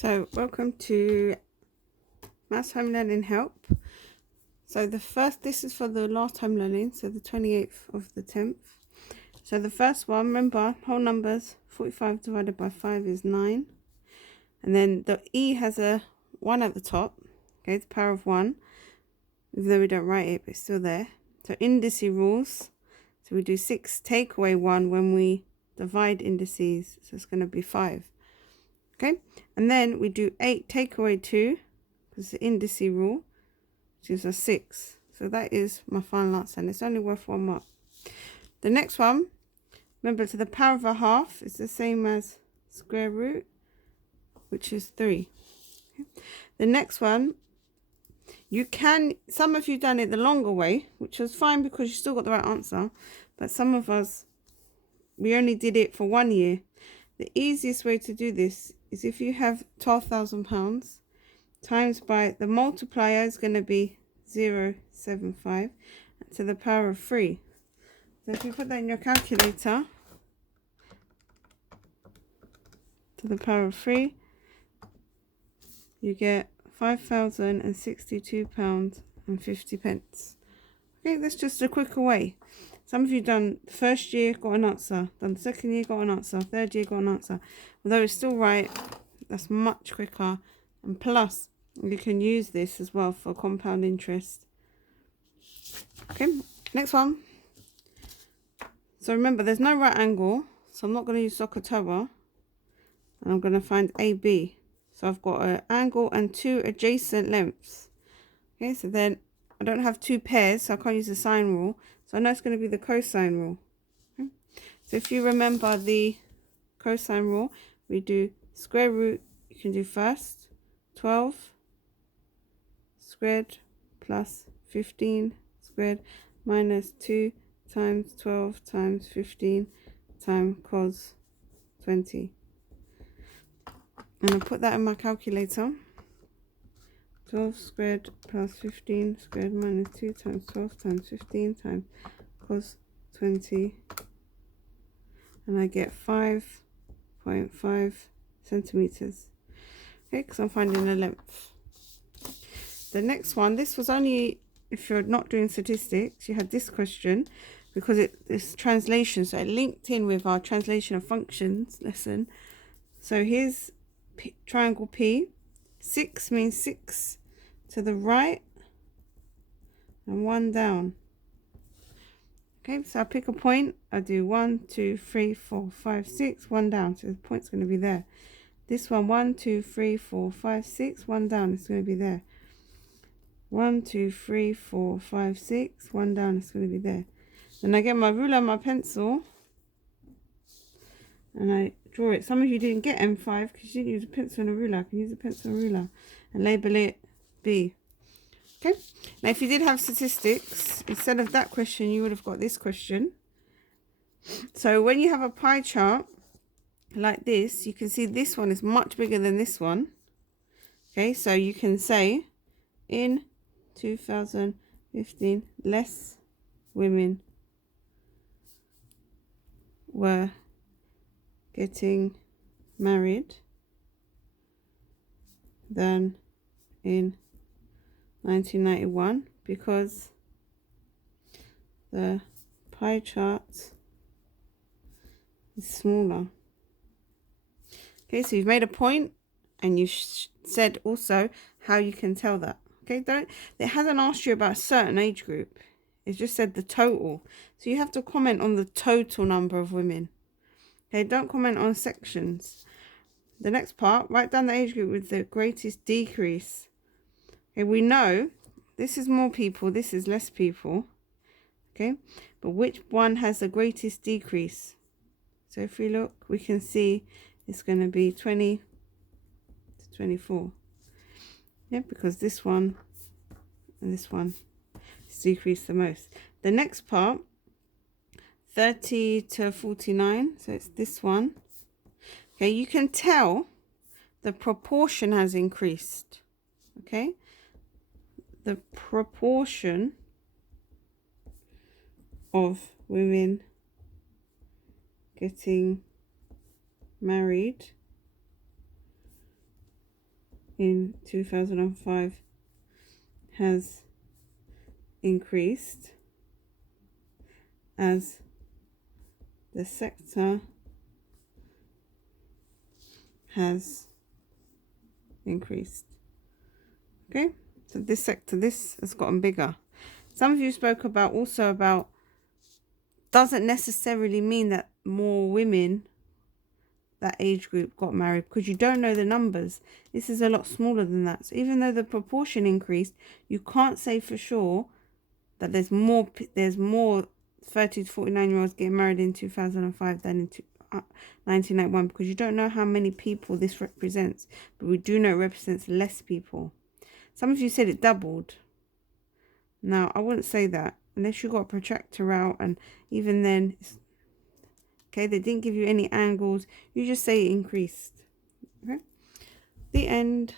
So welcome to Maths Home Learning Help. So this is for the last home learning, so the 28th of the 10th. So the first one, remember, whole numbers, 45 divided by 5 is 9. And then the E has a 1 at the top, okay, the power of 1, even though we don't write it, but it's still there. So indice rules, so we do 6 take away 1 when we divide indices, so it's going to be 5. Okay, and then we do 8 take away 2, because the indice rule, which is a 6. So that is my final answer, and it's only worth 1 mark. The next one, remember, to the power of a half is the same as square root, which is 3. Okay. The next one, some of you done it the longer way, which was fine because you still got the right answer, but some of us, we only did it for 1 year. The easiest way to do this is if you have £12,000 times by the multiplier is going to be 0.75 to the power of 3. So if you put that in your calculator, to the power of 3, you get £5,062.50. Okay, that's just a quicker way. Some of you done the first year, got an answer. Done the second year, got an answer. Third year, got an answer. Although it's still right, that's much quicker. And plus, you can use this as well for compound interest. Okay, next one. So remember, there's no right angle, so I'm not going to use SOHCAHTOA. And I'm going to find AB. So I've got an angle and 2 adjacent lengths. Okay, so then I don't have 2 pairs, so I can't use the sine rule. So I know it's going to be the cosine rule. Okay. So if you remember the cosine rule, we do square root, you can do first, 12 squared plus 15 squared minus 2 times 12 times 15 times cos 20. And I'll put that in my calculator. 12 squared plus 15 squared minus 2 times 12 times 15 times cos 20. And I get 5.5 centimeters. Okay, because I'm finding the length. The next one, this was only if you're not doing statistics, you had this question because it's translation. So it linked in with our translation of functions lesson. So here's triangle P. 6 means 6 to the right and 1 down. Okay, so I pick a point. I do 1, 2, 3, 4, 5, 6, 1 down. So the point's going to be there. This one, 1, 2, 3, 4, 5, 6, 1 down. It's going to be there. 1, 2, 3, 4, 5, 6, 1 down. It's going to be there. Then I get my ruler and my pencil, and I draw it. Some of you didn't get M5 because you didn't use a pencil and a ruler. I can use a pencil and ruler and label it B. Okay. Now, if you did have statistics, instead of that question, you would have got this question. So when you have a pie chart like this, you can see this one is much bigger than this one. Okay, so you can say in 2015, less women were getting married than in 1991 because the pie chart is smaller. Okay, so you've made a point and you've said also how you can tell that. Okay, it hasn't asked you about a certain age group. It's just said the total. So you have to comment on the total number of women. Okay, don't comment on sections. The next part, write down the age group with the greatest decrease. Okay, we know this is more people, this is less people. Okay, but which one has the greatest decrease? So if we look, we can see it's going to be 20 to 24. Yeah, because this one and this one is decreased the most. The next part, 30 to 49, so it's this one. Okay, you can tell the proportion has increased. Okay, the proportion of women getting married in 2005 has increased as the sector has increased. Okay, so this sector, this has gotten bigger. Some of you spoke about also about doesn't necessarily mean that more women that age group got married, because you don't know the numbers. This is a lot smaller than that. So even though the proportion increased, you can't say for sure that there's more 30 to 49-year-olds getting married in 2005 than in 1991, because you don't know how many people this represents, but we do know it represents less people. Some of you said it doubled. Now, I wouldn't say that unless you got a protractor out, and even then, okay, they didn't give you any angles. You just say it increased. Okay, the end.